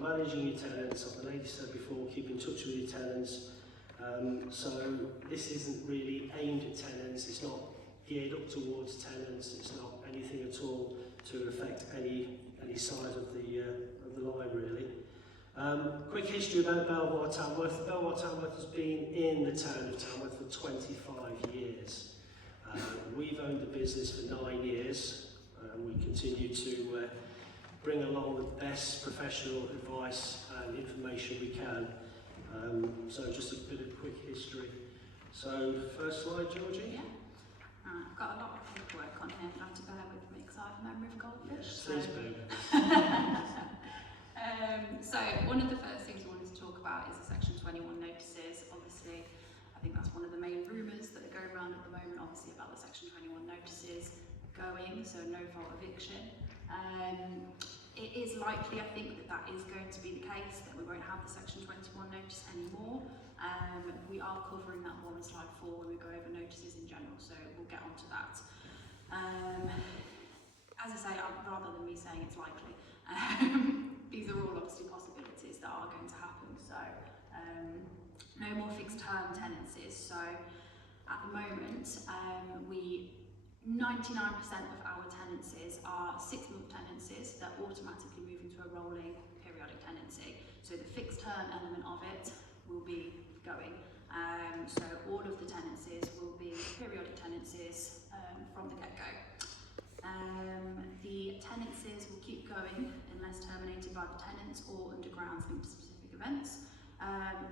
managing your tenants, as the lady said before, keep in touch with your tenants. So this isn't really aimed at tenants, it's not geared up towards tenants, it's not anything at all to affect any side of the line really. Quick history about Belvoir Tamworth. Belvoir Tamworth has been in the town of Tamworth for 25 years. We've owned the business for 9 years. We continue to bring along the best professional advice and information we can. So just a bit of quick history. So first slide, Georgie. Yeah. I've got a lot of paperwork on here, but I have to bear with me because I have a memory of goldfish. Yes, please bear with us. So one of the first things we wanted to talk about is the Section 21 notices. Obviously, I think that's one of the main rumours that are going around at the moment, obviously about the Section 21 notices going, so no fault eviction. It is likely, I think, that is going to be the case, that we won't have the Section 21 notice anymore. We are covering that more in slide 4 when we go over notices in general, so we'll get onto that. As I say, rather than me saying it's likely, these are all obviously possibilities that are going to happen. So no more fixed term tenancies. So at the moment, 99% of our tenancies are 6-month tenancies that automatically move into a rolling periodic tenancy. So the fixed term element of it will be going. So all of the tenancies will be periodic tenancies from the get-go. The tenancies will keep going unless terminated by the tenants or under grounds linked to specific events,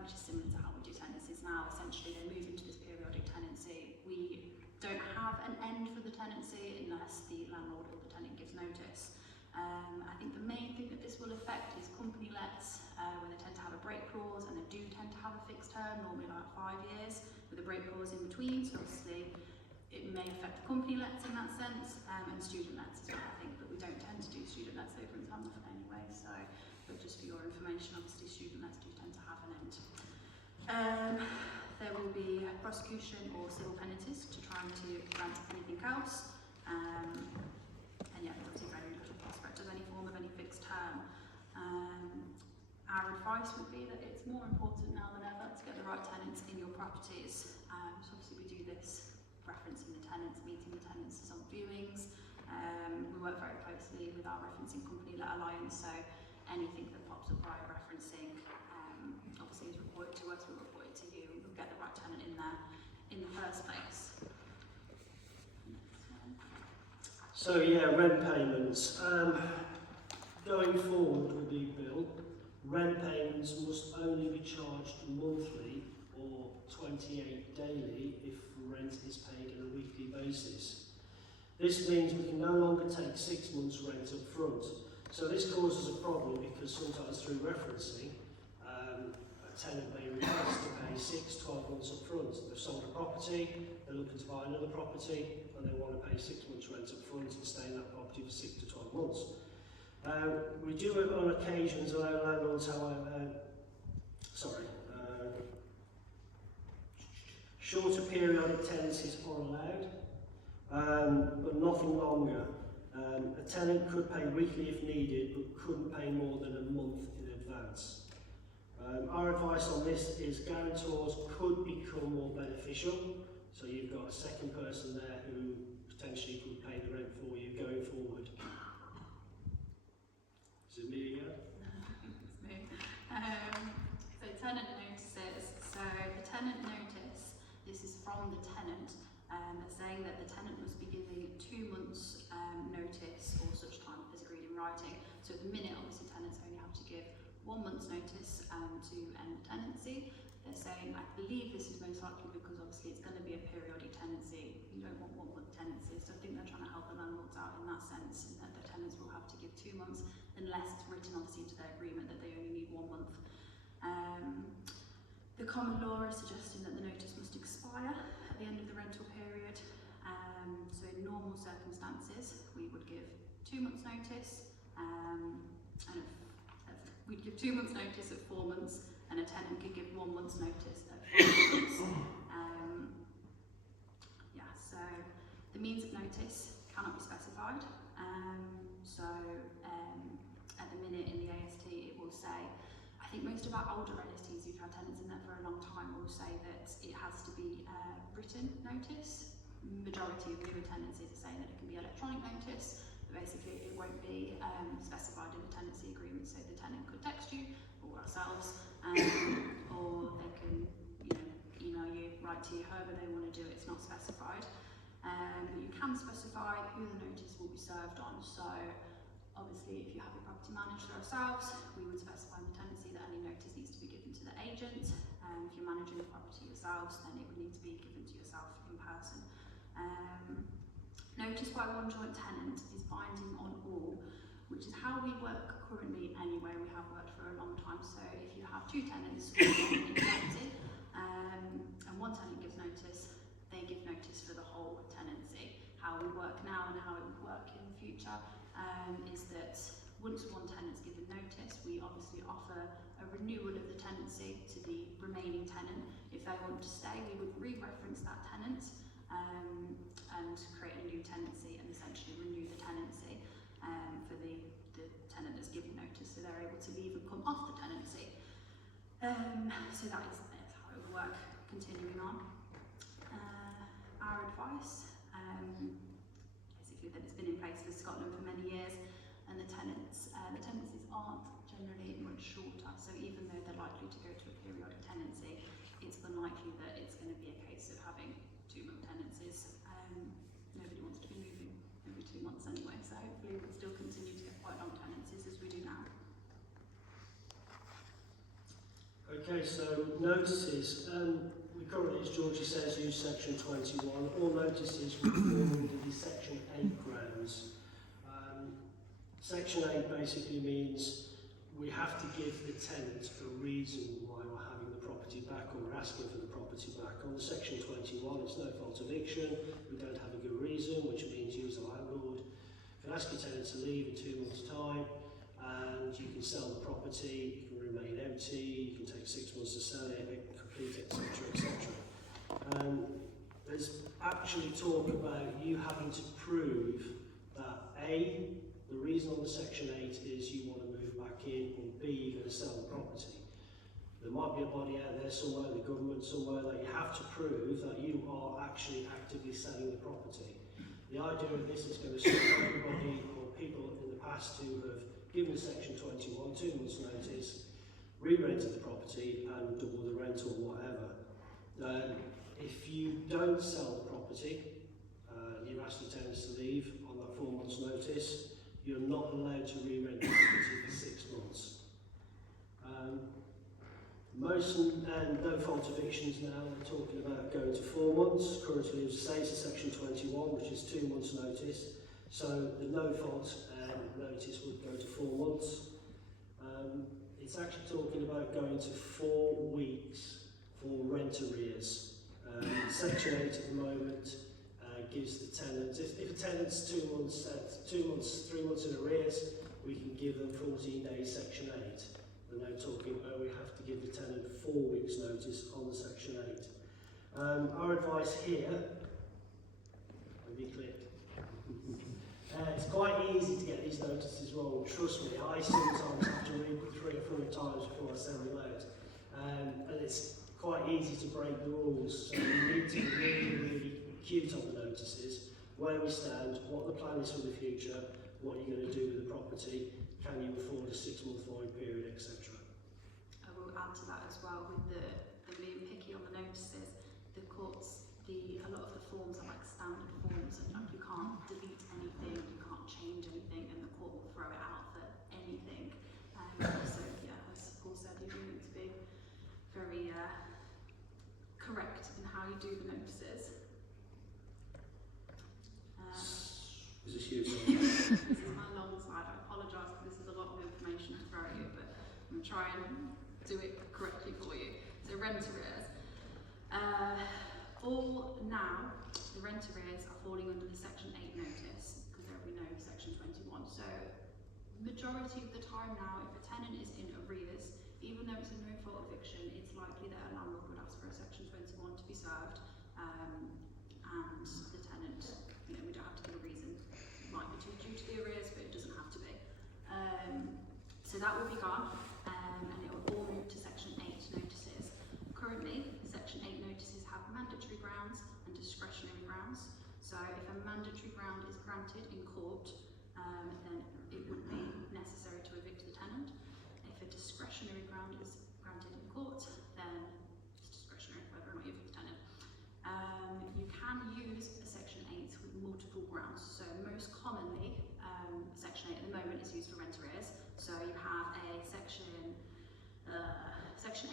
which is similar to how we do tenancies now. Essentially, they move into this periodic tenancy. We don't have an end for the tenancy unless the landlord or the tenant gives notice. I think the main thing that this will affect is company lets, where they tend to have a break clause, and they do tend to have a fixed term, normally about 5 years, with a break clause in between. So obviously it may affect the company lets in that sense, and student lets as well, I think, but we don't tend to do student lets over in Tamworth anyway. So, but just for your information, obviously student lets do tend to have an end. There will be prosecution or civil penalties to trying to grant anything else. And yeah, there's obviously very little prospect of any form of any fixed term. Our advice would be that it's more important now than ever to get the right tenants in your properties. So obviously we do this referencing the tenants, meeting the tenants on viewings. We work very closely with our referencing company, Let Alliance, so anything that pops up via referencing obviously is reported to us, we report it to you, and we'll get the right tenant in there in the first place. So yeah, rent payments. Going forward with the bill, rent payments must only be charged monthly or 28 daily if rent is paid on a weekly basis. This means we can no longer take 6 months rent up front. So this causes a problem because sometimes through referencing, a tenant may request to pay 6-12 months up front. They've sold a property, they're looking to buy another property, and they want to pay 6 months rent up front and stay in that property for 6 to 12 months. We do it on occasions allow landlords, however, shorter periodic tenancies are allowed, but nothing longer. A tenant could pay weekly if needed, but couldn't pay more than a month in advance. Our advice on this is guarantors could become more beneficial, so you've got a second person there who potentially could pay the rent for you going forward. Is it me again? It's me. So tenant notices. So the tenant notice, this is from the tenant, saying that the tenant must be giving 2 months notice or such time as agreed in writing. So at the minute, obviously tenants only have to give 1 month's notice to end the tenancy. They're saying, I believe this is most likely because obviously it's going to be a periodic tenancy. You don't want 1 month tenancy, so I think they're trying to help the landlords out in that sense, and that the tenants will have to give 2 months unless it's written obviously into their agreement that they only need 1 month. The common law is suggesting that the notice must expire at the end of the rental period. So in normal circumstances, we would give 2 months notice, and we'd give 2 months notice at 4 months, and a tenant could give 1 month's notice at 4 months. Yeah, so the means of notice cannot be specified. At the minute in the AST, it will say, I think most of our older LSTs who've had tenants in there for a long time will say that it has to be written notice. Majority of newer tenancies are saying that it can be electronic notice, but basically it won't be specified in the tenancy agreement, so the tenant could text you or ourselves, or they can, you know, email you, write to you, however they want to do it. It's not specified, but you can specify who the notice will be served on. So obviously if you have your property managed through ourselves, we would specify in the tenancy that any notice needs to be given to the agent. If you're managing the property yourselves, then it would need to be given to yourself in person. Notice by one joint tenant is binding on all, which is how we work currently anyway. We have worked for a long time. So if you have two tenants interacting, and one tenant gives notice, they give notice for the whole tenancy. How we work now and how it would work in the future is that once one tenant's given notice, we obviously offer a renewal of the tenancy to the remaining tenant. If they want to stay, we would re-reference that tenant and create a new tenancy and essentially renew the tenancy for the tenant that's given notice, so they're able to leave and come off the tenancy. So that's how it would work. Continuing on, our advice, basically that it's been in place for Scotland for many years, and the tenancies aren't generally much shorter, so even though they're likely to go to a periodic tenancy, it's unlikely that it's going to be a case of having 2-month tenancies. Nobody wants to be moving every 2 months anyway, so hopefully we'll still continue to get quite long tenancies as we do now. Okay, so notices. We currently, as Georgie says, use section 21. All notices will fall under the section 8 grounds. Section 8 basically means we have to give the tenant a reason why we're having the property back, or we're asking for the property back. On section 21, it's no fault eviction. We don't have a good reason, which means you as a landlord can ask your tenant to leave in 2 months' time, and you can sell the property. It can remain empty. You can take 6 months to sell it, complete it, etc., etc. There's actually talk about you having to prove that A, the reason on the section 8 is you want to move back in, or B, you're going to sell the property. There might be a body out there somewhere, the government somewhere, that you have to prove that you are actually actively selling the property. The idea of this is going to stop everybody, or people in the past who have given section 21 2 months notice, re-rented the property and double the rent or whatever. If you don't sell the property, you ask the tenants to leave on that 4 months notice, you're not allowed to re-rent the property for 6 months. Most no fault evictions now are talking about going to 4 months. Currently, as I say, it's section 21, which is 2 months notice. So the no fault notice would go to 4 months. It's actually talking about going to 4 weeks for rent arrears. Section 8 at the moment gives the tenant, if a tenant's 2 months, 3 months in arrears, we can give them 14 days section 8. We're now talking about we have to give the tenant 4 weeks notice on the section 8. Our advice here, let me click. It's quite easy to get these notices wrong, trust me. I sometimes have to read them 3 or 4 times before I send them out. And it's quite easy to break the rules, so you need to be really, really cute on the notices, where we stand, what the plan is for the future, what you're going to do with the property, can you afford a 6-month void period, etc. I will add to that as well with the being picky on the notices. The courts, a lot of the forms are like standard forms, and like you can't delete anything, you can't change anything, and the court will throw it out for anything. So yeah, as Paul said, you need to be very correct in how you do the notices. Is this you? This is my long slide. I apologise because this is a lot of information to throw at you, but I'm going to try and do it correctly for you. So rent arrears. All now, the rent arrears are falling under the section 8 notice because there will be no section 21. So majority of the time now, if a tenant is in arrears, even though it's a no fault eviction, it's likely that a landlord would ask for a section 21 to be served, and the tenant, we don't have to give a reason. It might be due to the arrears, but it doesn't have to be. So that will be gone. discretionary grounds. So if a mandatory ground is granted in court, then it would be necessary to evict the tenant. If a discretionary ground is granted in court, then it's discretionary whether or not you evict the tenant. You can use a Section 8 with multiple grounds. So most commonly, Section 8 at the moment is used for rent arrears. So you have a Section 8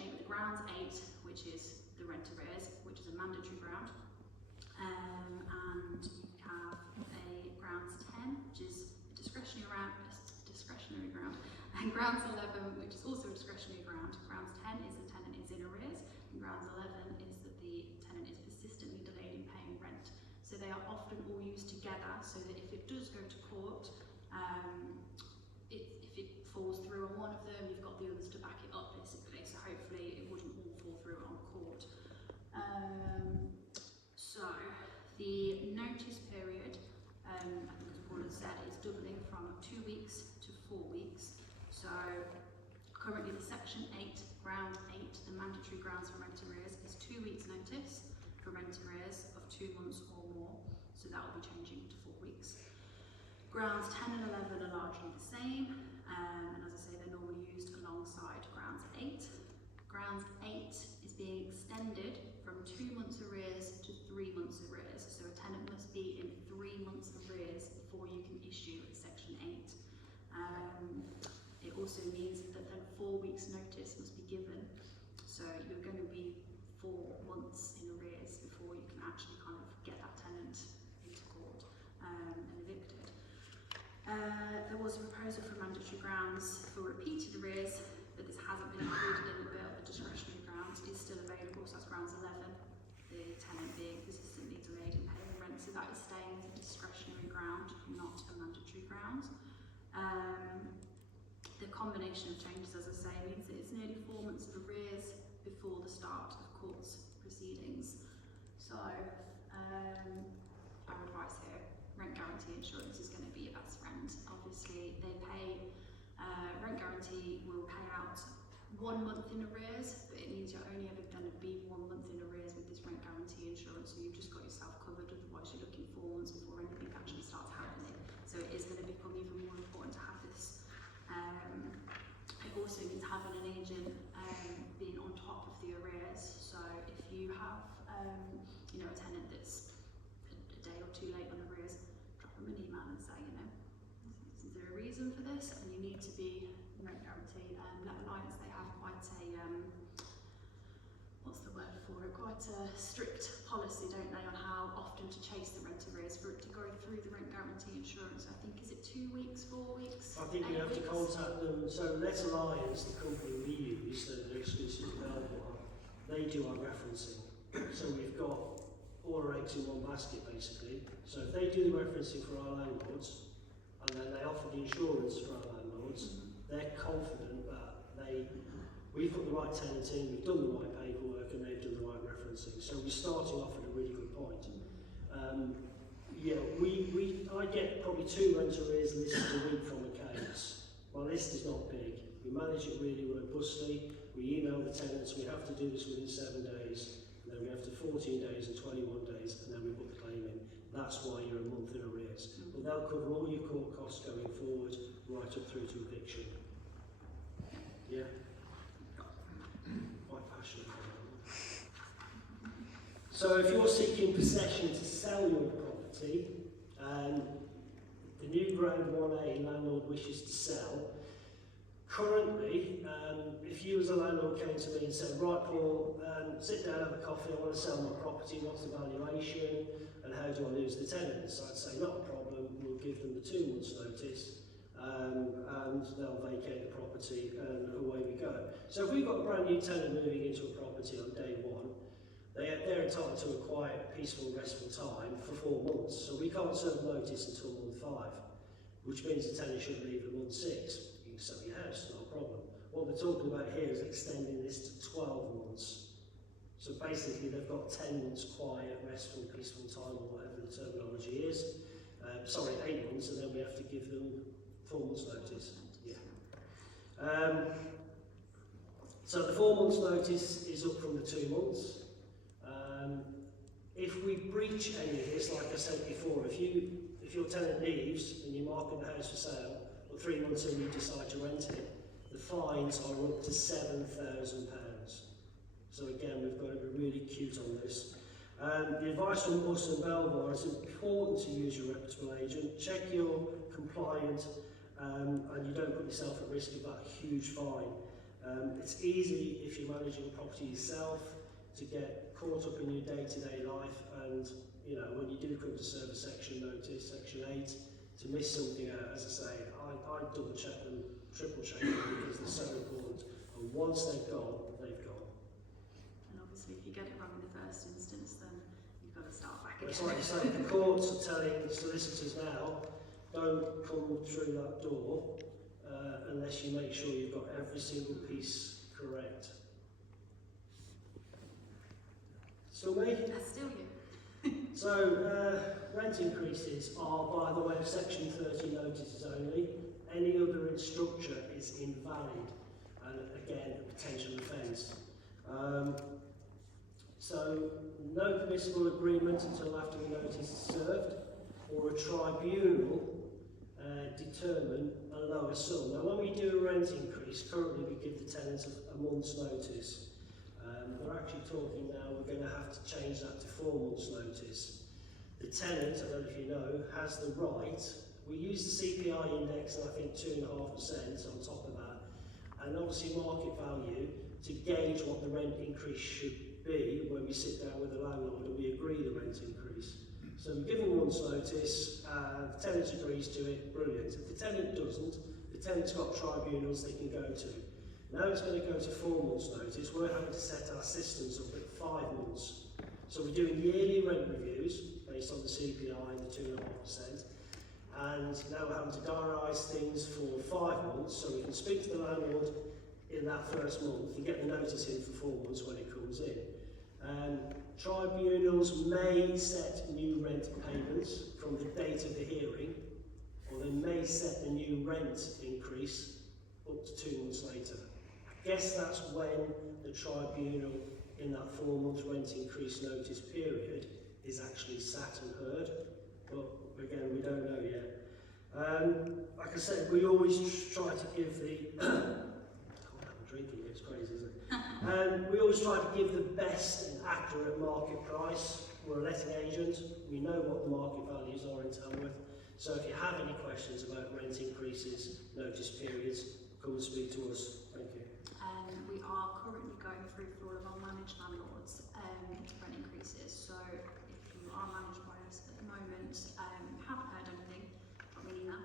with the grounds 8, which is the rent arrears, which is a mandatory ground. And you have a grounds 10, which is a discretionary ground, and grounds 11, which is also a discretionary ground. Grounds 10 is the tenant is in arrears, and grounds 11 is that the tenant is persistently delayed in paying rent. So they are often all used together, so that if it does go to court, if it falls through on one of them, you've got the others to back it up, basically. So hopefully it wouldn't all fall through on court. So the notice period, I think as Paul has said, is doubling from 2 weeks to 4 weeks. So currently the Section 8, Ground 8, the mandatory grounds for rent arrears, is 2 weeks notice for rent arrears of 2 months or more. So that will be changing to 4 weeks. Grounds 10 and 11 are largely the same, and as I say, they're normally used alongside grounds 8. Grounds 8 is being extended from 2 months arrears to 3 months arrears. So a tenant must be in 3 months arrears before you can issue a Section 8. It also means that then 4 weeks notice must be given. So you're going to be 4 months in arrears before you can actually kind of get that tenant into court and evicted. There was a proposal for mandatory grounds for repeated arrears, but this hasn't been included in the bill. The discretionary grounds is still available, so that's grounds 11, the tenant being persistently delayed in paying rent, so that is staying as a discretionary ground, not a mandatory ground. The combination of changes, as I say, means that it's nearly 4 months of arrears before the start of court's proceedings. So, our advice here, rent guarantee insurance is going to be your best friend. Obviously, they pay, rent guarantee will pay out 1 month in arrears, but it means you're only ever going to be 1 month in arrears with this rent guarantee insurance, so you've just got yourself covered, otherwise you're looking 4 months before anything actually starts happening. So it is going to become even more important to have this. It also means having an agent being on top of the arrears. So if you have a tenant that's a day or 2 late on arrears, drop them an email and say, is there a reason for this? And you need to be rent guarantee. Let Alliance, they have quite a what's the word for it? Quite a strict policy, don't they, on how often to chase the rent arrears for it to go through the rent guarantee insurance. I think, is it 2 weeks, 4 weeks? I think you have to contact them. So Let Alliance, the company we use, that are exclusive to Belvoir, they do our referencing. So we've got all our eggs in one basket, basically. So if they do the referencing for our landlords, and then they offer the insurance for our landlords, they're confident that we've put the right tenant in, we've done the right paperwork, and they've done the right referencing. So we're starting off at a really good point. I get probably 2 rent arrears listed a week from accounts. My list is not big. We manage it really robustly. We email the tenants. We have to do this within 7 days. And then we have to 14 days and 21 days, and then we put the claim in. That's why you're a month in arrears. But they'll cover all your court costs going forward, right up through to eviction. Yeah? Quite passionate about that. So if you're seeking possession to sell your property, the new Ground 1A landlord wishes to sell. Currently, if you as a landlord came to me and said, right Paul, sit down, have a coffee, I want to sell my property, what's the valuation, and how do I lose the tenants? I'd say, not a problem, we'll give them the 2 months notice, and they'll vacate the property, and away we go. So if we've got a brand new tenant moving into a property on day 1, they're entitled to a quiet, peaceful, restful time for 4 months. So we can't serve notice until month 5, which means the tenant should leave at month 6. You can sell your house, not a problem. What we're talking about here is extending this to 12 months. So basically they've got 10 months quiet, restful, peaceful time, or whatever the terminology is. 8 months, and then we have to give them 4 months notice. Yeah. So the 4 months notice is up from the 2 months. If we breach any of this, like I said before, if your tenant leaves and you market the house for sale, or 3 months in you decide to rent it, the fines are up to £7,000. So again, we've got to be really cute on this. The advice from us and Belvoir is important to use your reputable agent. Check you're compliant and you don't put yourself at risk of that huge fine. It's easy if you're managing a property yourself to get caught up in your day-to-day life, and you know, when you do come to serve a section notice, section 8, to miss something out, as I say, I double check them, triple check them, because they're so important, and once they've gone, they've gone. And obviously if you get it wrong in the first instance, then you've got to start back again. It's like you say, the courts are telling solicitors now, don't come through that door unless you make sure you've got every single piece correct. Still me? That's still you. So, rent increases are by the way of section 30 notices only. Any other structure is invalid, and again, a potential offence. So, no permissible agreement until after the notice is served, or a tribunal determine a lower sum. Now, when we do a rent increase, currently we give the tenants a month's notice. They're actually talking now we're going to have to change that to 4 months' notice. The tenant, I don't know if you know, has the right. We use the CPI index, and I think 2.5% on top of that, and obviously market value to gauge what the rent increase should be when we sit down with the landlord and we agree the rent increase. So we give them a month's notice, the tenant agrees to it, brilliant. If the tenant doesn't, the tenant's got tribunals they can go to. Now it's going to go to 4 months' notice. We're having to set our systems up at 5 months. So we're doing yearly rent reviews based on the CPI and the 2.5%. And now we're having to diarise things for 5 months, so we can speak to the landlord in that first month and get the notice in for 4 months when it comes in. Tribunals may set new rent payments from the date of the hearing, or they may set the new rent increase up to 2 months later. I guess that's when the tribunal in that 4 month rent increase notice period is actually sat and heard, but again, we don't know yet. Like I said, we always try to give the I'm drinking, it's crazy, isn't it? We always try to give the best and accurate market price. We're a letting agent, we know what the market values are in Tamworth, so if you have any questions about rent increases, notice periods, come and speak to us. Thank you. We are currently going through for all of our managed landlords rent increases, so if you are managed by us at the moment, haven't heard anything, not really now.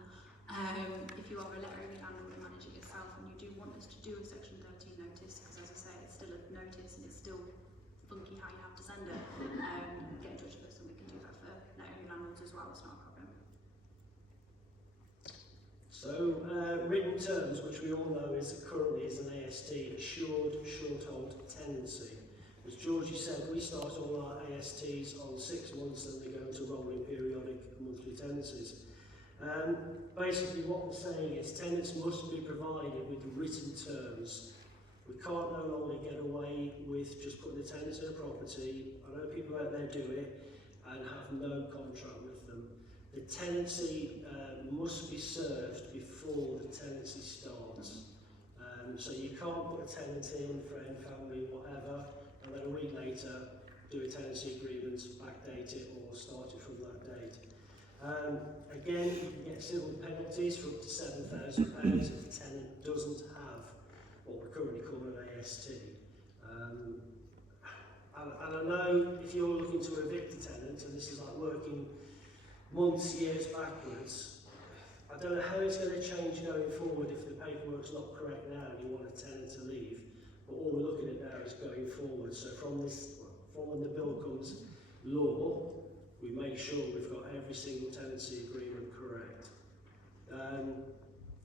If you are a letter only landlord and manage it yourself and you do want us to do a section 13 notice, because as I say, it's still a notice and it's still funky how you have to send it, get in touch with us and we can do that for letter only landlords as well, it's not a problem. So, written terms, which we all know currently is an AST, assured short-hold tenancy. As Georgie said, we start all our ASTs on 6 months and they go into rolling periodic monthly tenancies. Basically what we're saying is tenants must be provided with written terms. We can't no longer get away with just putting the tenants in a property. I know people out there do it and have no contract with them. The tenancy must be served before the tenancy starts. So you can't put a tenant in, friend, family, whatever, and then a week later do a tenancy agreement, backdate it or start it from that date. Again, you can get civil penalties for up to £7,000 if the tenant doesn't have what we're currently calling an AST. And I know if you're looking to evict a tenant, and this is like working months, years backwards, I don't know how it's going to change going forward if the paperwork's not correct now and you want a tenant to leave, but all we're looking at now is going forward. So from when the bill comes law, we make sure we've got every single tenancy agreement correct.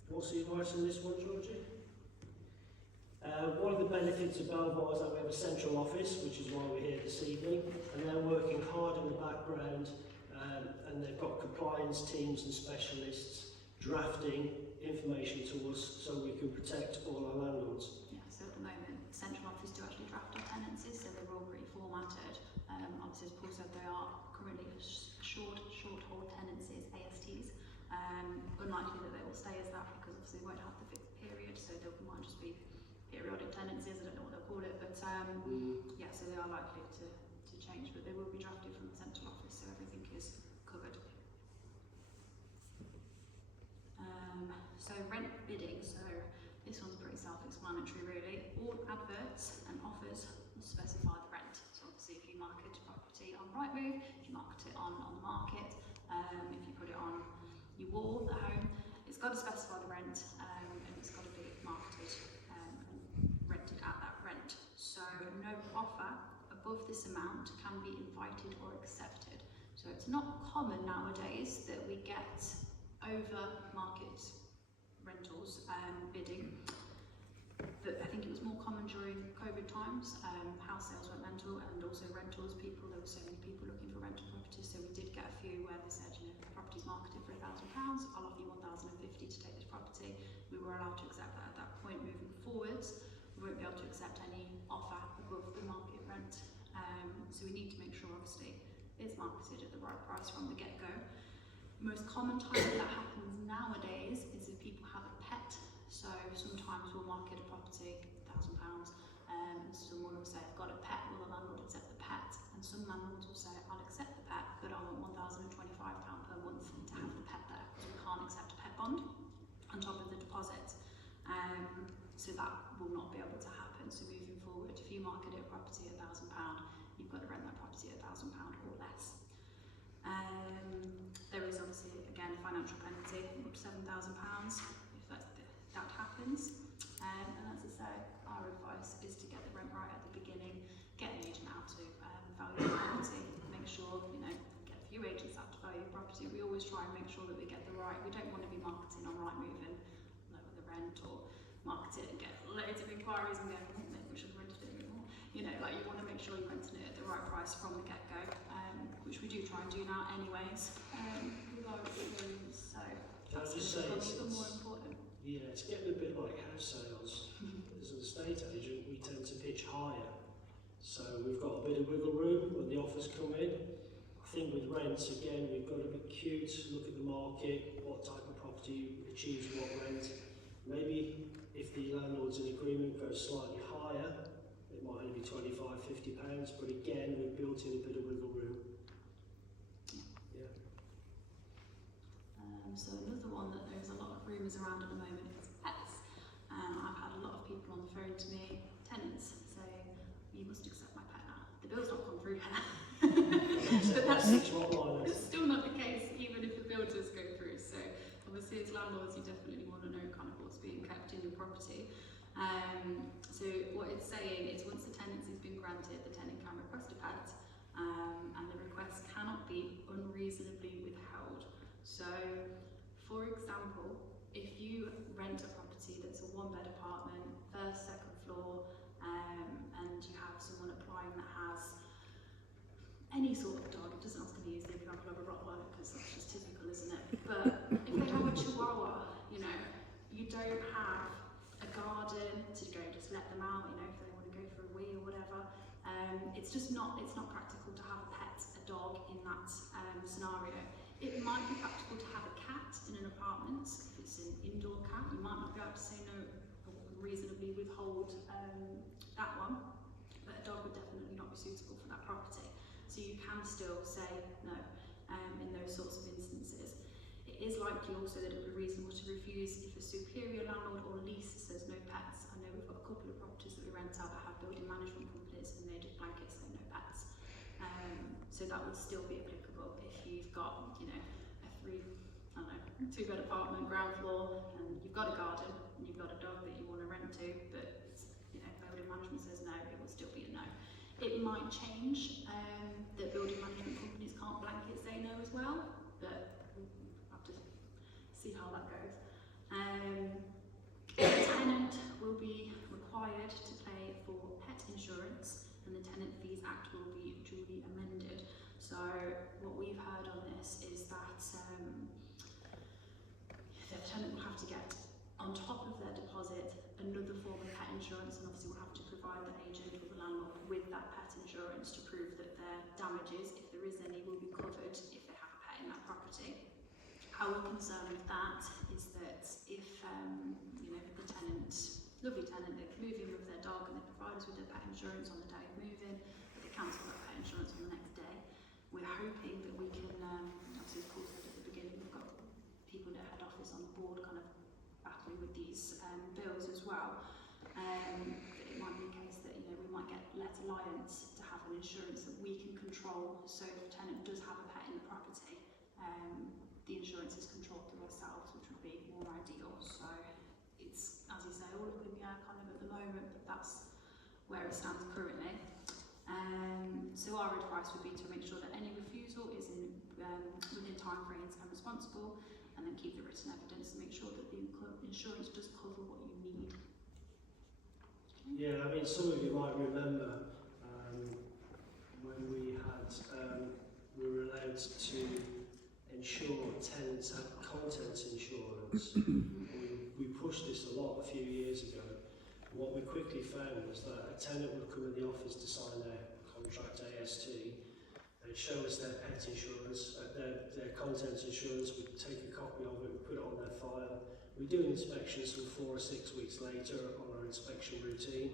What's the advice on this one, Georgie? One of the benefits of Belvoir is that we have a central office, which is why we're here this evening, and they're working hard in the background, and they've got compliance teams and specialists drafting information to us so we can protect all our landlords. Yeah, so at the moment, the central office do actually draft our tenancies, so they're all pretty formatted. Obviously, as Paul said, they are currently short hold tenancies, ASTs. Unlikely that they will stay as that because obviously they won't have the fixed period, so they might just be periodic tenancies. I don't know what they'll call it, but yeah, so they are likely to change, but they will be drafted from the central office, so everything is covered. So rent bidding, so this one's pretty self-explanatory really. All adverts and offers must specify the rent. So obviously if you market a property on Rightmove, if you market it on the market, if you put it on your wall at home, it's got to specify the rent and it's got to be marketed and rented at that rent. So no offer above this amount can be invited or accepted. So it's not common nowadays that we get over market rentals bidding, but I think it was more common during COVID times. House sales went mental, and also rentals. There were so many people looking for rental properties, so we did get a few where they said, you know, the property's marketed for £1,000, I'll offer you 1,050 to take this property. We were allowed to accept that at that point. Moving forwards, we won't be able to accept any offer above the market rent. So we need to make sure, obviously, it's marketed at the right price from the get-go. Most common time that happens nowadays is if people have a pet. So sometimes we'll market a property £1,000, someone will say, I've got a pet, will the landlord accept the pet? And some landlords will say, I'll accept the pet, but I want £1,025 per month to have the pet there, because we can't accept a pet bond on top of the deposit. So that will not be able to happen. So moving forward, if you market a property at £1,000, you've got to rent that property at £1,000 or less. There is obviously, again, a financial penalty up to £7,000 if that happens. And as I say, our advice is to get the rent right at the beginning, get an agent out to value the property, make sure, you know, get a few agents out to value the property. We always try and make sure that we get the right. We don't want to be marketing on Rightmove and lower the rent, or market it and get loads of inquiries and go, maybe we should have rented it a bit more. You know, like, you want to make sure you're renting it at the right price from the get-go, which we do try and do now anyways, with our experience. So that's even more important. Yeah, it's getting a bit like house sales. As an estate agent, we tend to pitch higher. So we've got a bit of wiggle room when the offers come in. I think with rents, again, we've got to be cute, look at the market, what type of property achieves what rent. Maybe if the landlord's in agreement goes slightly higher, it might only be £25, £50, but again, we've built in a bit of wiggle room. Yeah. So another one that there's a lot of rumours around at the moment is pets. I've had a lot of people on the phone to me, tenants, saying, you must accept my pet now. The bill's not come through yet. But that's still not the case, even if the bill does go through. So obviously as landlords, you definitely want to know kind of what's being kept in your property. So what it's saying is, once the tenancy's been granted, the tenant can request a pet, and the request cannot be unreasonably withheld. So, for example, if you rent a property that's a one-bed apartment, first, second floor, and you have someone applying that has any sort of dog, it doesn't have to be used the example of a Rottweiler because that's just typical, isn't it? But if they have a Chihuahua, you know, you don't have a garden to go just let them out, you know, if they want to go for a wee or whatever. It's not practical to have a pet, a dog in that scenario. It might be practical to have a cat in an apartment. If it's an indoor cat, you might not be able to say no or reasonably withhold that one, but a dog would definitely not be suitable for that property. So you can still say no in those sorts of instances. It is likely also that it would be reasonable to refuse if a superior landlord or lease says no pets. I know we've got a couple of properties that we rent out that have building management companies and they just blanket say no pets. So that would still be applicable if you've got, you know, a two-bed apartment, ground floor, and you've got a garden and you've got a dog that you want to rent to, but, you know, building management says no, it will still be a no. It might change that building management companies can't blanket say no as well, but we'll have to see how that goes. The tenant will be required to pay for pet insurance, and the Tenant Fees Act will be duly amended. So what we've heard on this is that the tenant will have to get, on top of their deposit, another form of pet insurance, and obviously will have to provide the agent or the landlord with that pet insurance insurance to prove that their damages, if there is any, will be covered if they have a pet in that property. Our concern with that is that if the tenant, lovely tenant, they move in with their dog and they provide us with their pet insurance on the day of moving, but they cancel that pet insurance on the next day, we're hoping that we can, obviously as Paul said at the beginning, we've got people at head office on the board kind of battling with these bills as well. But it might be a case that we might get Let Alliance to have an insurance that we can control. So if a tenant does have a pet in the property, the insurance is controlled through ourselves, which would be more ideal. So it's, as you say, all up in the air kind of at the moment, but that's where it stands currently. So our advice would be to make sure that any refusal is within time frames and responsible, and then keep the written evidence and make sure that the insurance does cover what you need. Yeah, I mean, some of you might remember when we were allowed to ensure tenants had contents insurance. We pushed this a lot a few years ago. What we quickly found was that a tenant would come in the office to sign their contract AST, they'd show us their pet insurance, their contents insurance, we'd take a copy of it, we'd put it on their file. We do an inspection some 4 or 6 weeks later on our inspection routine,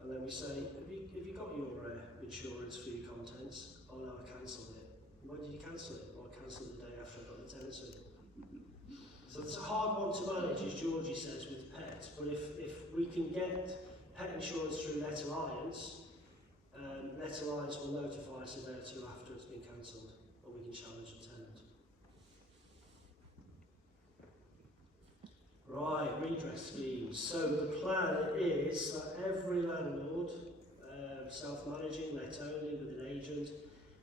and then we say, have you got your insurance for your contents? Oh no, I cancelled it. When did you cancel it? Well, I cancelled the day after I got the tenancy. So it's a hard one to manage, as Georgie says, with pets, but if we can get pet insurance through Let Alliance, Let Alliance will notify us a day or two after it's been cancelled, and we can challenge the tenant. Right, redress schemes. So the plan is that every landlord, self-managing, let only, with an agent,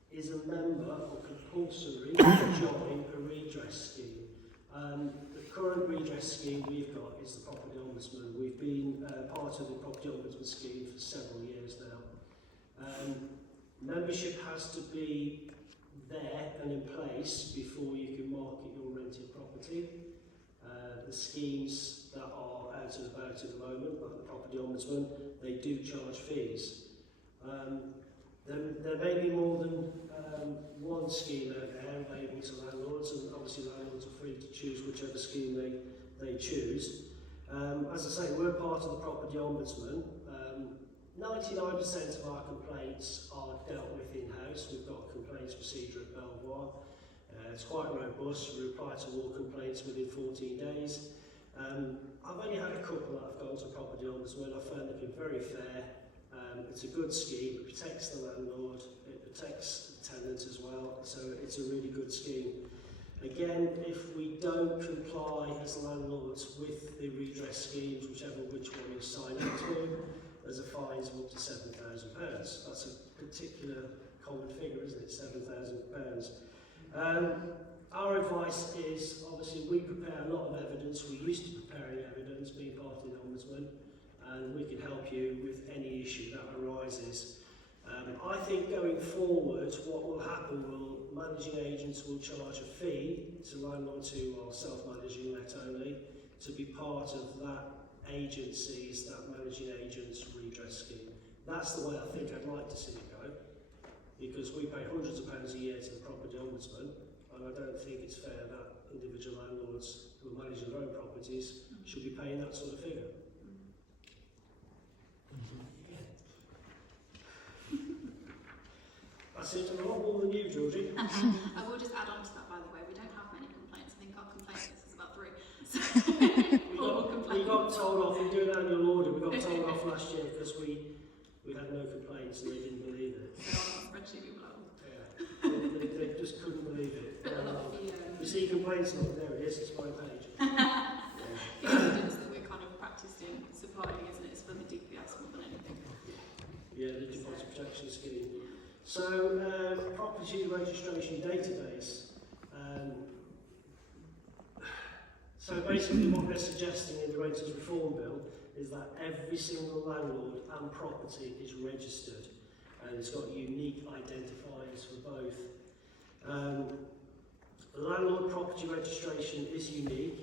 is a member or compulsory to join a redress scheme. The current redress scheme we've got is the Property Ombudsman. We've been part of the Property Ombudsman scheme for several years now. Membership has to be there and in place before you can market your rented property. The schemes that are out and about at the moment, like the Property Ombudsman, they do charge fees. There may be more than one scheme out there available to landlords, and obviously landlords are free to choose whichever scheme they choose. As I say, we're part of the Property Ombudsman. 99% of our complaints are dealt with in-house. We've got a complaints procedure at Belvoir. It's quite robust. We reply to all complaints within 14 days. I've only had a couple that have gone to Property Ombudsman. I found they've been very fair. It's a good scheme. It protects the landlord. It protects the tenant as well. So it's a really good scheme. Again, if we don't comply as landlords with the redress schemes, which one you sign up to, there's a fine of up to £7,000. That's a particular common figure, isn't it? £7,000. Our advice is, obviously, we prepare a lot of evidence. We used to preparing evidence, being part of the Ombudsman, and we can help you with any issue that arises. I think going forward, what will happen managing agents will charge a fee to landlords who are self-managing let only to be part of that managing agents redress scheme. That's the way I think I'd like to see it go, because we pay hundreds of pounds a year to the Property Ombudsman, and I don't think it's fair that individual landlords who are managing their own properties should be paying that sort of figure. That's it, a lot more than you, Georgie. I will just add on to that, by the way, we don't have many complaints. I think our complaint list is about 3. So we got told off, we do an annual audit, we got told off last year because we had no complaints and they didn't believe it. So on that spreadsheet we were like, yeah, they just couldn't believe it. You see complaints log, there it is, it's my page. The evidence that we're kind of practising supplying, isn't it? It's for the DPS more than anything. Yeah, the Deposit Protection Scheme. So, property registration database. So basically what they're suggesting in the Renters Reform Bill is that every single landlord and property is registered, and it's got unique identifiers for both. Landlord property registration is unique,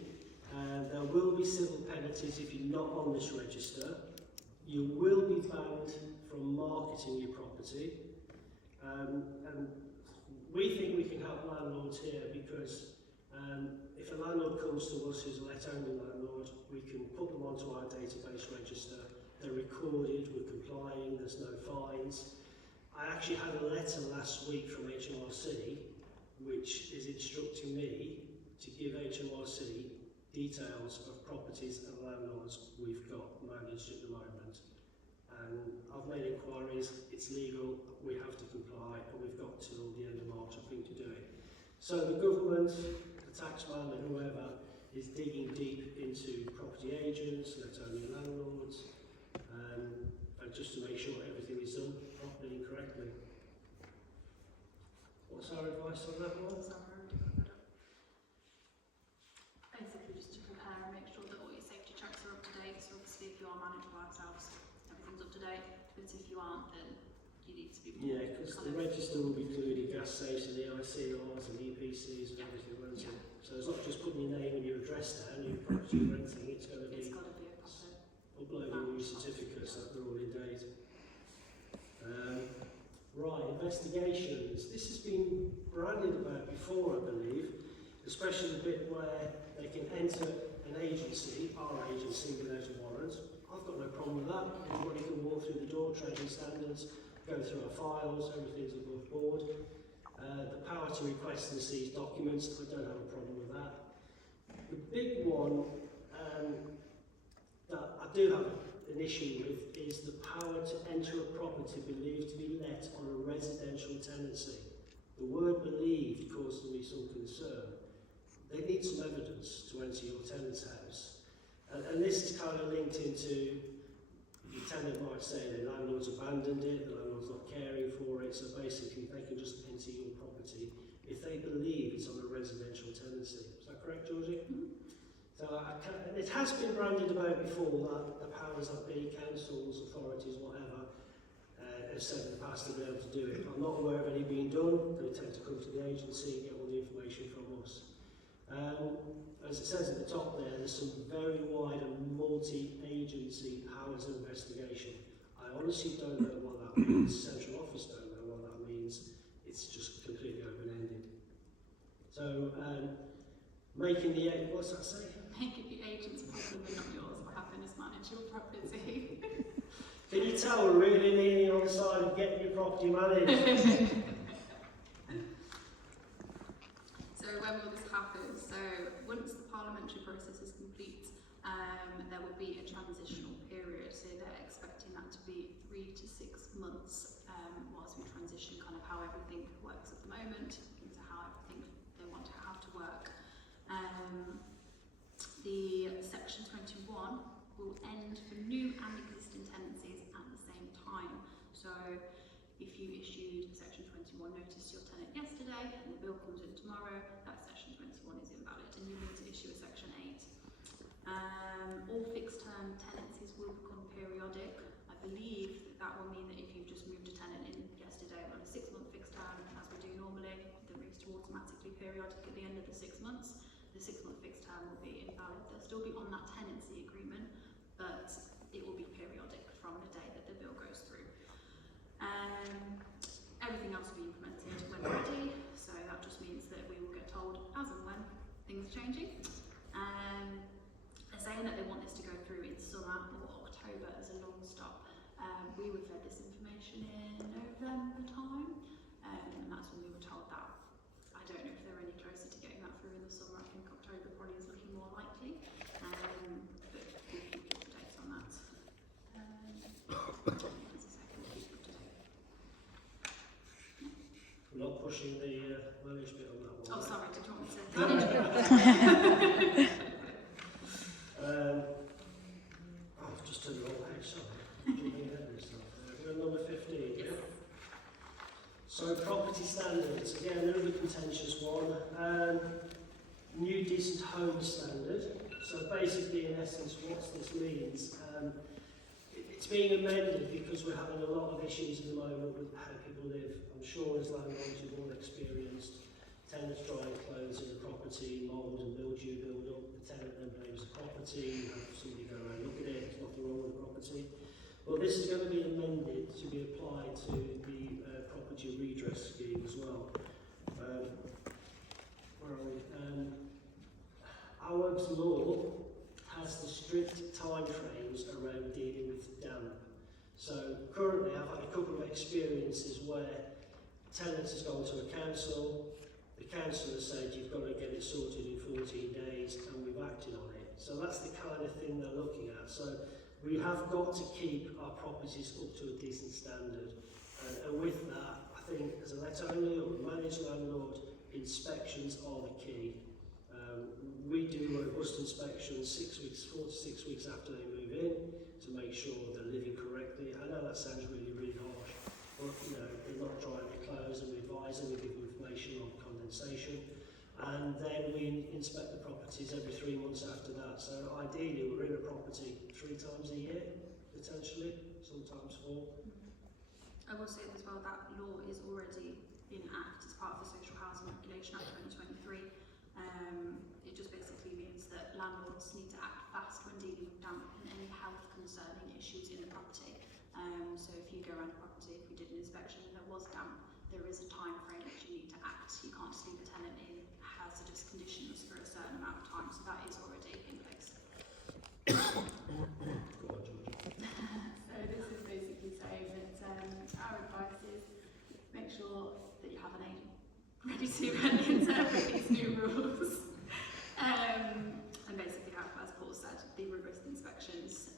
and there will be civil penalties if you're not on this register. You will be banned from marketing your property. And we think we can help landlords here because if a landlord comes to us who's a let-only landlord, we can put them onto our database register. They're recorded, we're complying, there's no fines. I actually had a letter last week from HMRC which is instructing me to give HMRC details of properties and landlords we've got managed at the moment. And I've made inquiries, it's legal, we have to comply, and we've got till the end of March, I think, to do it. So the government, the taxman and whoever is digging deep into property agents, let-only landlords, and just to make sure everything is done properly and correctly. What's our advice on that one? Basically just to prepare and make sure that all your safety checks are up to date. So obviously if you are managed by ourselves, everything's up to date. But if you aren't, then you need to be more. Yeah, because the register will be including gas safes and the ICRs and EPCs and everything, won't it? So it's not just putting your name and your address down, your property renting, it's got to be a proper uploading new certificates that they're all in date. Right, investigations. This has been branded about before, I believe, especially the bit where they can enter an agency, our agency, without a warrant. I've got no problem with that. Everybody can walk through the door, trading standards, go through our files, everything's above board. The power to request and seize documents, I don't have a problem with that. The big one that I do have an issue with is the power to enter a property believed to be let on a residential tenancy. The word believed caused me some concern. They need some evidence to enter your tenant's house. And this is kind of linked into, the tenant might say the landlord's abandoned it, the landlord's not caring for it, so basically they can just enter your property if they believe it's on a residential tenancy. Is that correct, Georgie? Mm-hmm. So it has been branded about before that the powers that be, councils, authorities, whatever, have said in the past to be able to do it. I'm not aware of any being done. They tend to come to the agency and get all the information from us. As it says at the top there, there's some very wide and multi-agency powers of investigation. I honestly don't know what that means. Central office don't know what that means. It's just completely open-ended. So, making the, what's that say? Making the agent's problem and not yours. What happened is manage your property. Can you tell we're really leaning on the side of getting your property managed? So when will this happen? So once the parliamentary process is complete, there will be a transitional period. So they're expecting that to be 3 to 6 months whilst we transition kind of how everything works at the moment into how everything they want to have to work. The Section 21 will end for new and existing tenancies at the same time. So if you issued Section 21 notice to your tenant yesterday and the bill comes in tomorrow, that Section 21 is invalid and you need to issue a Section 8. All fixed term tenancies will become periodic. I believe that will mean that if you've just moved a tenant in yesterday on a 6-month fixed term, as we do normally, the moves to automatically periodic at the end of the 6 months. The 6-month fixed term will be invalid. They'll still be on that tenancy agreement, but it will be periodic from the day that the bill goes through. Everything else will be implemented when ready, so that just means that we will get told as and when things are changing. They're saying that they want this to go through in summer or October as a long stop. We were fed this information in November time, and that's when we were told that. I don't know if they're any closer to getting that through in the summer. I think October probably is looking more likely, but we'll keep you up to date on that. I'm not pushing the managed bit on that one. Oh, sorry, did you want me to say I've just done the wrong page, sorry. We're on number 15, yeah? So property standards, again, another contentious one. New decent home standard. So basically, in essence, what this means, it's being amended because we're having a lot of issues at the moment with how people live. I'm sure as landlords you've all experienced tenants drying clothes in the property, mould and mildew build up, the tenant then blames the property, you have somebody go around and look at it, there's nothing wrong with the property. Well, this is going to be amended to be applied to the property redress scheme as well. Where are we? Our law has the strict time frames around dealing with damp. So currently I've had a couple of experiences where tenants has gone to a council, the council has said you've got to get it sorted in 14 days and we've acted on it. So that's the kind of thing they're looking at. So we have got to keep our properties up to a decent standard. And with that, I think as a let-only or a managed landlord, inspections are the key. We do robust inspections 4 to 6 weeks after they move in to make sure they're living correctly. I know that sounds really, really harsh, but you know, they're not drying their clothes, and we advise them, we give them information on condensation, and then we inspect the properties every 3 months after that. So ideally we're in a property 3 times a year, potentially, sometimes 4. I will say as well that law is already in Act as part of the Social Housing Regulation Act 2023. It just basically means that landlords need to act fast when dealing with damp and any health concerning issues in the property. So if you go around the property, if we did an inspection and there was damp, there is a time frame which you need to act. You can't just leave a tenant in hazardous conditions for a certain amount of time, so that is already in place. So this is basically saying that our advice is make sure that you have an agent ready to interpret these new rules. And basically, as Paul said, the rigorous inspections.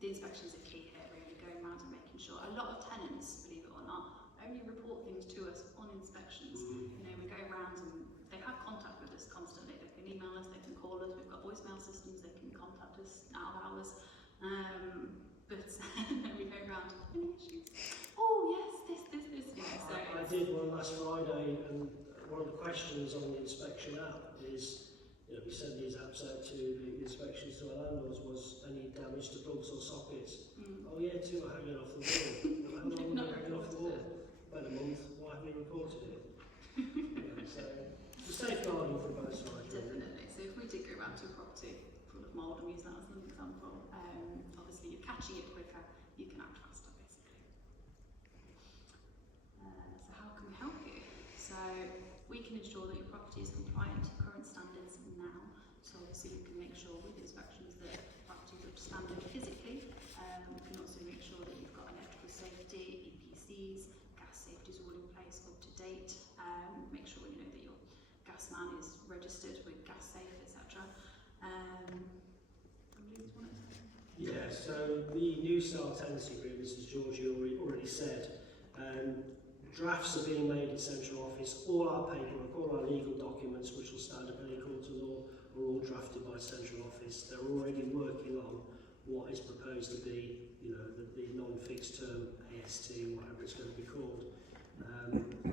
The inspections are key here, really, going around and making sure. A lot of tenants, believe it or not, only report things to us on inspections. You know, we go around and they have contact with us constantly. They can email us, they can call us. We've got voicemail systems, they can contact us out of hours. But then we go around, any issues? Oh yes, this. You know, so I did one last Friday, and one of the questions on the inspection app is, you know, we send these apps out to the inspections to our landlords, was any damage to plugs or sockets? Oh yeah, 2 are hanging off the wall. Well, how long are they hanging off the wall? About a month. Why haven't you reported it? Yeah, so the safeguarding from both sides. Definitely. So if we did go around to a property full of mould, and use that as an example, obviously you're catching it quicker, you can act faster basically. So how can we help you? So we can ensure that your property is compliant to current standards now. So obviously you can make sure with inspections that the property is up to standard physically. We can also make sure that you've got electrical safety, EPCs, gas safety is all in place, up to date. Make sure you know that your gas man is registered with gas safe, etc. Yeah, so the new style tenancy agreements, as Georgie already said, drafts are being made in central office. All our paperwork, all our legal documents, which will stand up in any court of law, are all drafted by central office. They're already working on what is proposed to be, you know, the non-fixed term AST, whatever it's going to be called.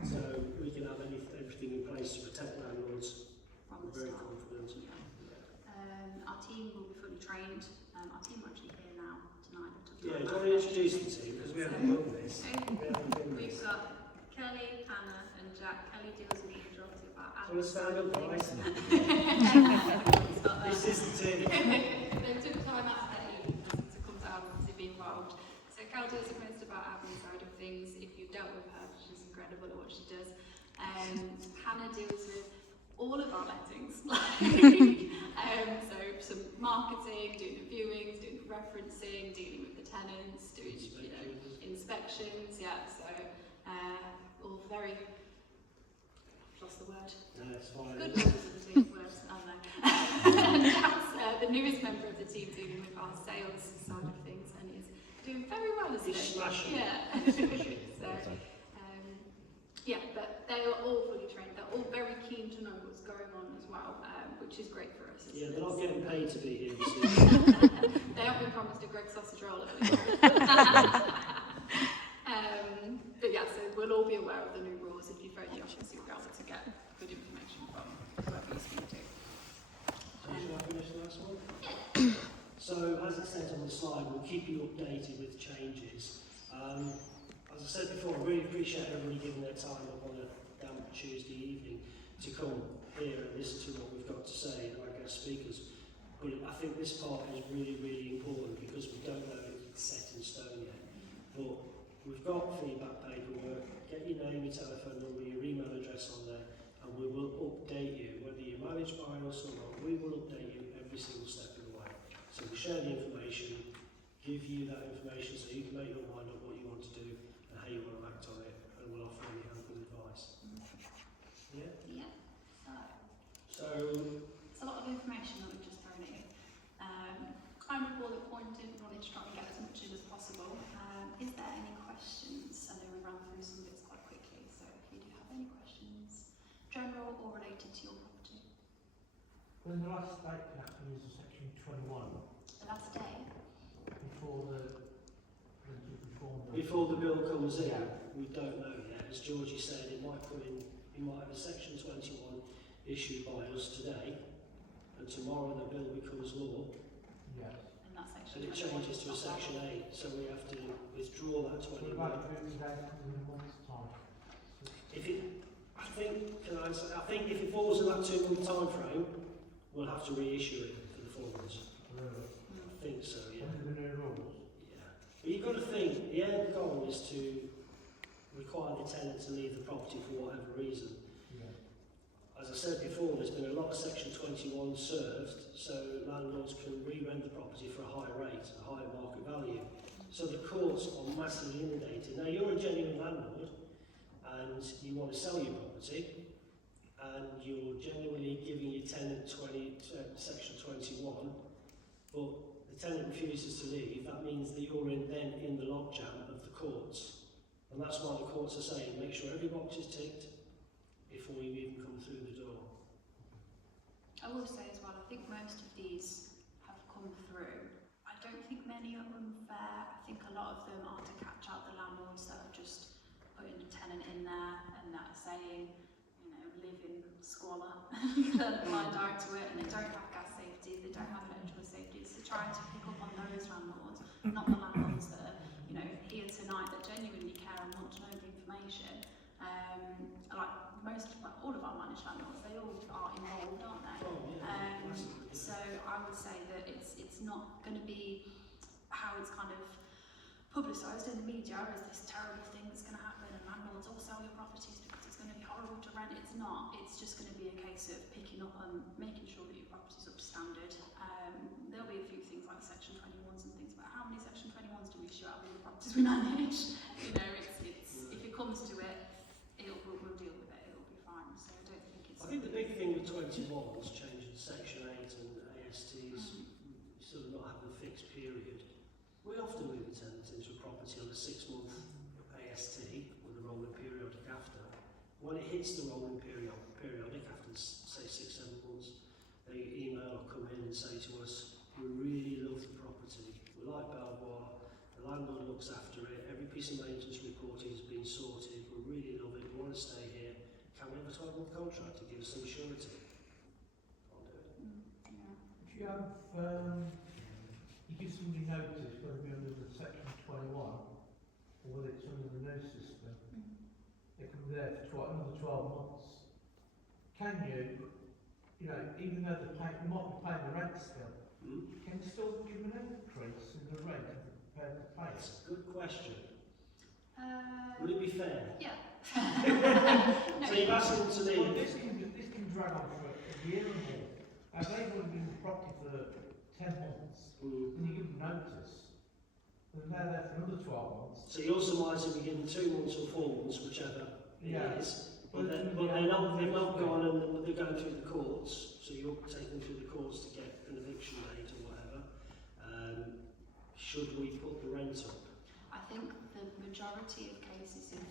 So we can have everything in place to protect landlords. From the Very start. confident. Yeah. Our team will be fully trained. Our team are actually here now tonight. Yeah, do you want to introduce the team? Because we haven't done this. We've got Kelly, Hannah and Jack. Kelly deals with the majority of our Do you want to stand up, guys? Start This is the team. They took time out of their evening to come down and to be involved. So Cal deals with most of our admin side of things. If you've dealt with her, she's incredible at what she does. Hannah deals with all of our lettings. So some marketing, doing the viewings, doing the referencing, dealing with the tenants, doing inspections. Yeah, so all very. I've lost the word. No, it's fine. Good members of the team, words, aren't they? That's the newest member of the team dealing with our sales side of things, and is doing very well as He's smashing. Yeah. So, yeah, but they are all fully trained. They're all very keen to know what's going on as well, which is great for us. Yeah, they're not getting paid to be here this evening. They have been promised a Greg sausage roll at but yeah, so we'll all be aware of the new rules. If you phone the office, you'll be able to get good information from whoever you speak to. Should I finish the last one? So, as it says on the slide, we'll keep you updated with changes. As I said before, I really appreciate everybody giving their time up on a damp Tuesday evening to come here and listen to what we've got to say and our guest speakers. But I think this part is really, really important because we don't know if it's set in stone yet. But We've got feedback paperwork. Get your name, your telephone number, your email address on there, and we will update you. Whether you're managed by us or not, we will update you every single step of the way. So we share the information, give you that information so you can make your mind up what you want to do and how you want to act on it, and we'll offer any help and advice. Yeah? Yeah. So, It's a lot of information that we've just thrown at you. Kind of bullet pointed, we wanted to try and get as much in as possible. Is there any questions? I know we ran through some bits quite quickly, so if you do have any questions, general or related to your property. When the last date can happen is section 21, The last day? before the bill comes in, we don't know yet. As Georgie said, it might come in, he might have a section 21 issued by us today, and tomorrow the bill becomes law. Yes. And that section. And it changes to a section 8, so we have to withdraw that What 21. about if it comes in a month's time? If it, I think, can I say, I think if it falls in that 2-month time frame, we'll have to reissue it for the 4 months. Really? I think so, yeah. Under the new rules? Yeah. But you've got to think, the end goal is to require the tenant to leave the property for whatever reason. Yeah. As I said before, there's been a lot of section 21 served, so landlords can re-rent the property for a higher rate, a higher market value. So the courts are massively inundated. Now you're a genuine landlord and you want to sell your property and you're genuinely giving your tenant section 21, but the tenant refuses to leave. That means that you're then in the logjam of the courts. And that's why the courts are saying, make sure every box is ticked before you even come through the door. I will say as well, I think most of these have come through. I don't think many are unfair. I think a lot of them are to catch out the landlords that are just putting a tenant in there and that are saying, you know, live in squalor, they're blind eye to it, and they don't have gas safety, they don't have electrical safety. So trying to pick up on those landlords, not the landlords that are, you know, here tonight that genuinely care and want to know the information. All of our managed landlords, they all are involved, aren't they? Oh, yeah, massively. So I would say that it's not going to be how it's kind of publicised in the media as this terrible thing that's going to happen and landlords all sell your properties because it's going to be horrible to rent. It's not. It's just going to be a case of picking up and making sure that your property's up to standard. There'll be a few things like section 21s and things, but how many section 21s do we issue out of all the properties we manage? You know, it's if it comes to it, we'll deal with it. It'll be fine. So I don't think it's. I think the big thing with 21s changing section 8 and ASTs, sort of not having a fixed period. We often move the tenants into a property on a 6-month AST with a rolling periodic after. When it hits the rolling periodic after, say, 6-7 months, they email or come in and say to us, we really love the property, we like Belvoir, the landlord looks after it, every piece of maintenance reporting has been sorted, we really love it, we want to stay here, can we have a 12-month contract to give us some surety? I'll do it. Yeah. If you have, you give somebody notice whether it be under the section 21 or whether it's under the new system, they can be there for another 12 months. Can you, you know, even though they might be paying the rent still, can you still give an increase in the rate of the payment paid? That's a good question. Would it be fair? Yeah. So you've asked them to Well, leave? this can drag on for a year or more. Now, they've only been in the property for 10 months, and you give them notice, and they're there for another 12 months. So you're surmising we give them 2 months or 4 months, whichever Yeah. it is. But they're not gone and they're going through the courts, so you're taking them through the courts to get an eviction date or whatever. Should we put the rent up? I think the majority of cases of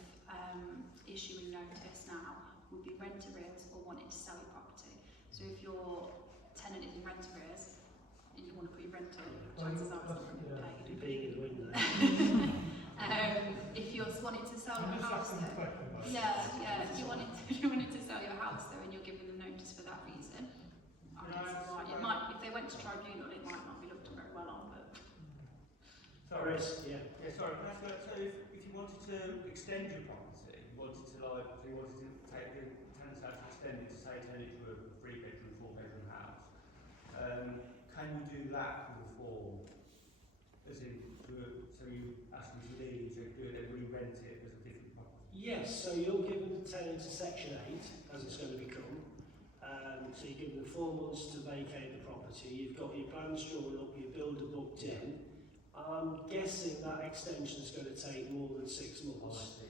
issuing notice now would be rent arrears or wanting to sell your property. So if your tenant is in rent arrears and you want to put your rent up, chances are it's not going to be paid. You're being in the window. If you're wanting to sell I'm your just house, asking the though, question, yeah, if you wanted to sell your house though and you're giving them notice for that reason, I guess it's right. It might, if they went to tribunal, it might not be looked very well on, but. Sorry. Chris, yeah. Yeah, sorry, can I ask that? So if you wanted to extend your property, you wanted to take the tenants out to extend it to say turn it to a 3-bedroom, 4-bedroom house, can you do that with a form? As in, so you ask them to leave, so do it, Yes, so you're giving the tenant a Section 8, as it's going to become. So you're giving them 4 months to vacate the property. You've got your plans drawn up, your builder booked in. I'm guessing that extension is going to take more than 6 months.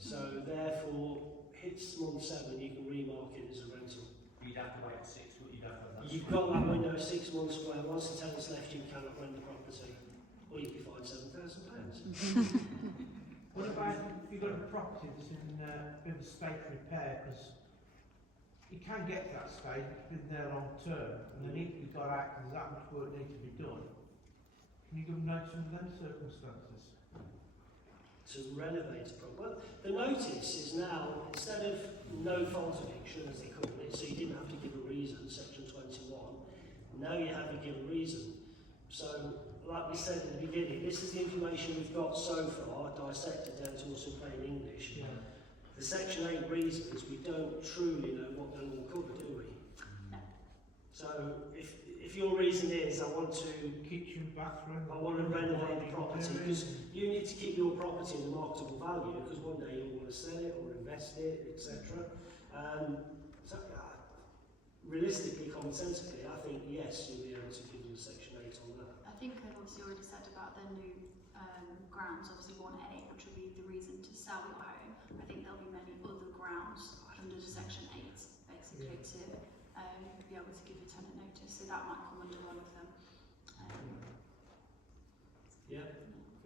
So therefore, hits month 7, you can remark it as a rental. You'd have to wait 6 months. You'd have to have that. You've got that window of 6 months where once the tenant's left, you cannot rent the property, or you'd be fined £7,000. What about if you've got a property that's in a bit of a state of repair, because you can get to that stage, it's been there long term, and they need to be got out because that much work needs to be done. Can you give them notice under them circumstances? To renovate a property. Well, the notice is now, instead of no fault eviction, as they call it, so you didn't have to give a reason, section 21, now you have to give a reason. So, like we said at the beginning, this is the information we've got so far, dissected down to also plain English. Yeah. The section 8 reasons, we don't truly know what they'll all cover, do we? No. So, if your reason is, I want to Kitchen, bathroom. I want to renovate the property, because you need to keep your property in a marketable value, because one day you'll want to sell it or invest it, etc. Realistically, commonsensically, I think yes, you'll be able to give them section 8 on that. I think they've obviously already said about their new grounds, obviously 1A, which will be the reason to sell your home. I think there'll be many other grounds under section 8, basically, to be able to give a tenant notice, so that might come under one of them. Yeah,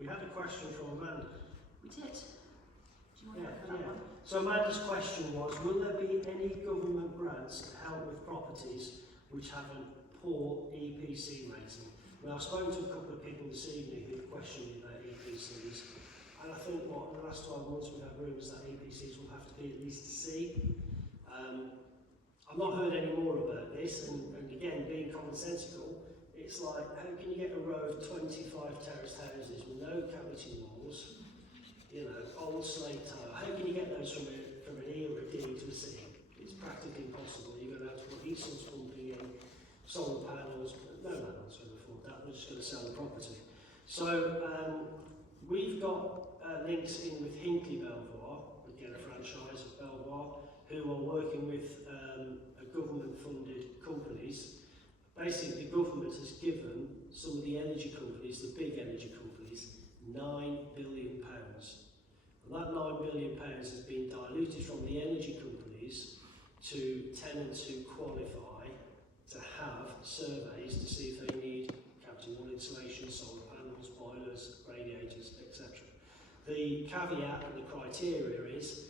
we had a question from Amanda. We did. Do you want to go for that one? So Amanda's question was, will there be any government grants to help with properties which have a poor EPC rating? Now, I've spoken to a couple of people this evening who've questioned me about EPCs, and I think in the last 12 months we've had rumours that EPCs will have to be at least a C. I've not heard any more about this, and again, being commonsensical, it's like, how can you get a row of 25 terraced houses with no cavity walls, you know, old slate tile? How can you get those from an E or a D to a C? It's practically impossible. You're going to have to put heat source pumping in, solar panels. No landlord's going to afford that. We're just going to sell the property. So we've got links in with Hinckley Belvoir, again a franchise of Belvoir, who are working with government-funded companies. Basically, the government has given some of the energy companies, the big energy companies, £9 billion. And that £9 billion has been diluted from the energy companies to tenants who qualify to have surveys to see if they need cavity wall insulation, solar panels, boilers, radiators, etc. The caveat and the criteria is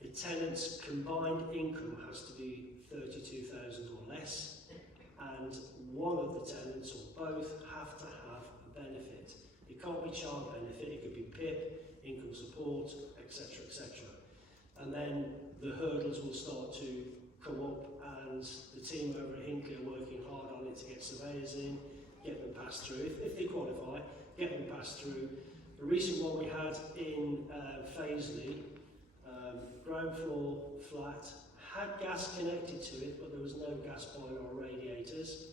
the tenant's combined income has to be 32,000 or less, and one of the tenants or both have to have a benefit. It can't be child benefit, it could be PIP, income support, etc, etc. And then the hurdles will start to come up, and the team over at Hinckley are working hard on it to get surveyors in, get them passed through, if they qualify, get them passed through. The recent one we had in Fazeley, ground floor flat, had gas connected to it, but there was no gas boiler or radiators.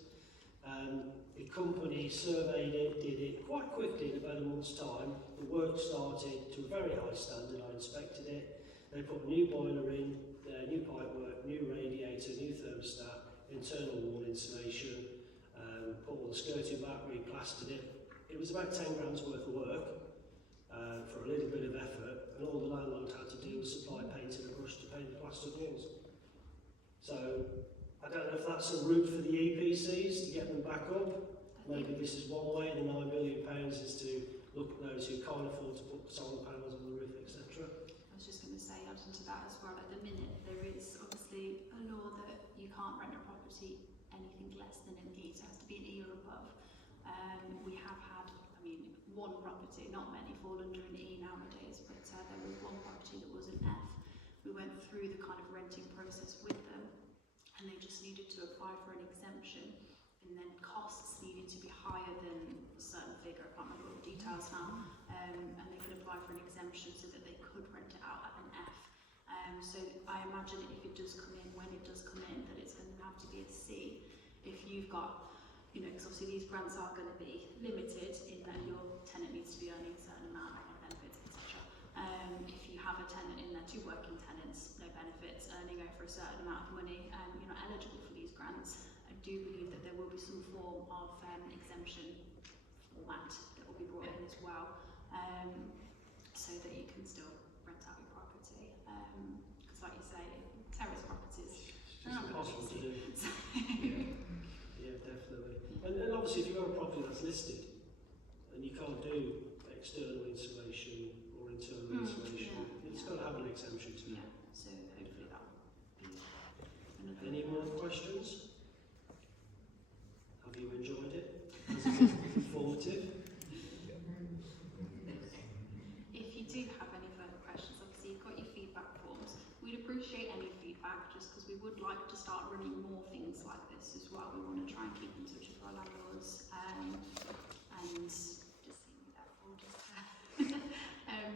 The company surveyed it, did it quite quickly in about a month's time. The work started to a very high standard. I inspected it. They put a new boiler in, new pipework, new radiator, new thermostat, internal wall insulation, put all the skirting back, replastered it. It was about 10 grand's worth of work for a little bit of effort, and all the landlord had to do was supply paint and a brush to paint the plastered walls. So I don't know if that's a route for the EPCs to get them back up. Maybe this is one way. The £9 billion is to look at those who can't afford to put solar panels on the roof, etc. I was just going to say, adding to that as well, at the minute there is obviously a law that you can't rent a property anything less than an E, so it has to be an E or above. We have had, one property, not many fall under an E nowadays, but there was one property that was an F. We went through the kind of renting process with them, and they just needed to apply for an exemption, and then costs needed to be higher than a certain figure, I can't remember all the details now, and they could apply for an exemption so that they could rent it out at an F. So I imagine if it does come in, when it does come in, that it's going to have to be a C. If you've got, because obviously these grants are going to be limited in that your tenant needs to be earning a certain amount of benefits, etc. If you have a tenant in there to for a certain amount of money, you're not eligible for these grants. I do believe that there will be some form of exemption format that will be brought in as well, so that you can still rent out your property. Because like you say, terrace properties, It's they're just not really impossible to do. easy. Yeah, definitely. And obviously, if you've got a property that's listed and you can't do external insulation or internal insulation, it's got to have an exemption to it. Yeah, so hopefully that will be another. Any more questions? Have you enjoyed it? Has it been informative? If you do have any further questions, obviously you've got your feedback forms. We'd appreciate any feedback just because we would like to start running more things like this as well. We want to try and keep in touch with our landlords and just seeing that all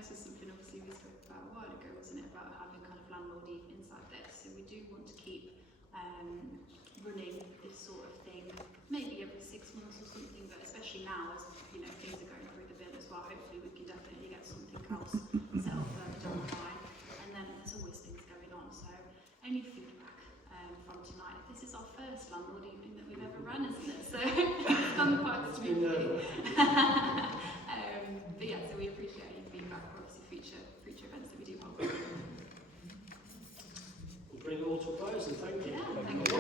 so something obviously we spoke about a while ago, wasn't it, about having kind of landlord evenings like this. So we do want to keep running this sort of thing, maybe every 6 months or something, but especially now as you know things are going through the bill as well, hopefully we can definitely get something else set up further down the line. And then there's always things going on, so any feedback from tonight. This is our first landlord evening that we've ever run, isn't it? So it's gone quite smoothly. But yeah, so we appreciate any feedback for obviously future events that we do hold. We'll bring it all to a close and thank you. Yeah, thank you.